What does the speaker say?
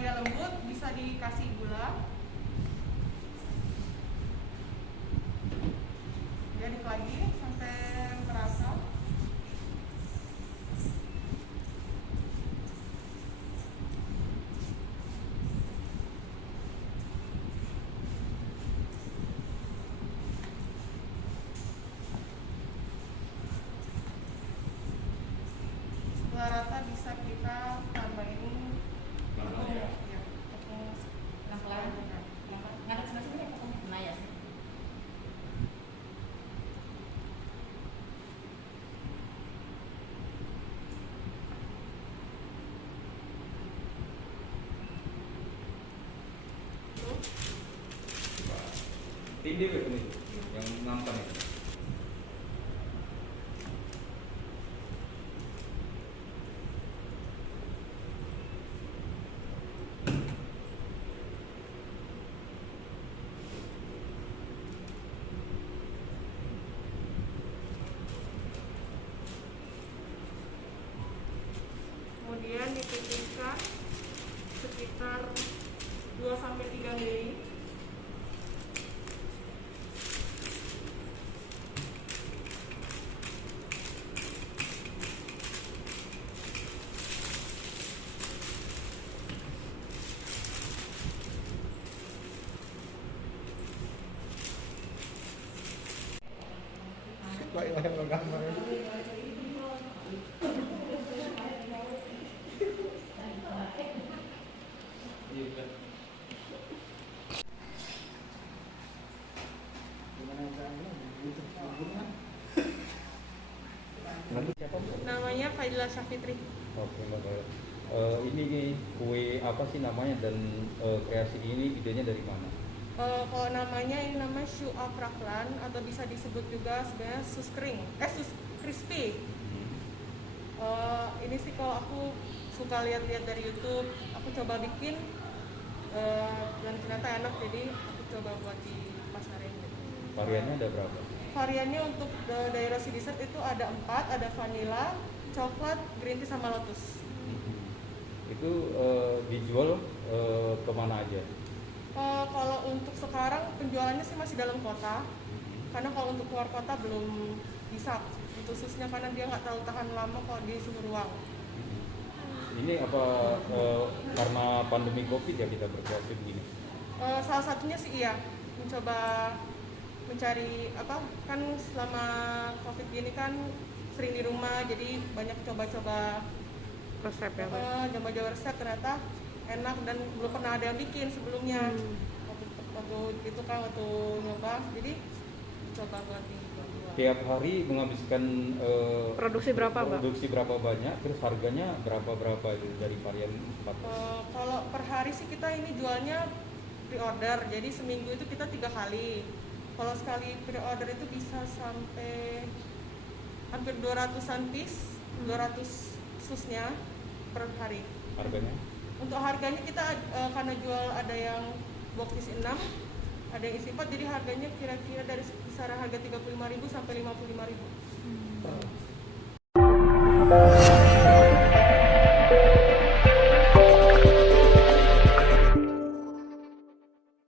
dia lembut bisa dikasih gula. Diaduk lagi sampai merata. Setelah rata bisa kita tambahin tepung ya, tepung Pelan-pelan. Ngaduk sebelah sini ya tepung. Nah ya. Tindi ini yang nampan itu. Kemudian dipipihkan sekitar 2-3 mili. Nanti siapa? Namanya Fadila Syafitri. Oke, Mbak. Ini kue apa sih namanya dan kreasi ini idenya dari mana? Kalau namanya ini namanya Shu Afraklan atau bisa disebut juga sebenarnya sus kering, sus crispy. Ini sih kalau aku suka lihat-lihat dari YouTube, aku coba bikin dan ternyata enak, jadi aku coba buat di pasarin gitu. Variannya ada berapa? Variannya untuk daerah si dessert itu ada 4, ada vanilla, coklat, green tea sama lotus. Itu dijual kemana aja? Kalau untuk sekarang penjualannya sih masih dalam kota, karena kalau untuk keluar kota belum bisa, khususnya karena dia nggak terlalu tahan lama kalau di suhu ruang. Ini apa karena pandemi COVID ya kita berkreasi begini? Salah satunya sih iya, mencoba mencari apa, kan selama COVID gini kan sering di rumah, jadi banyak coba-coba Resep ya, Pak? coba-coba resep, ternyata enak dan belum pernah ada yang bikin sebelumnya. Waktu itu kan waktu nyoba, jadi coba buat dijual. Tiap hari menghabiskan Produksi berapa, Mbak? produksi berapa banyak, terus harganya berapa itu dari varian 4? Kalau per hari sih kita ini jualnya pre-order, jadi seminggu itu kita 3 kali. Kalau sekali pre-order itu bisa sampai hampir 200-an piece, 200 susnya per hari. Harganya? Untuk harganya kita karena jual ada yang box isi 6, ada yang isi 4, jadi harganya kira-kira dari kisaran harga 35.000 sampai 55.000.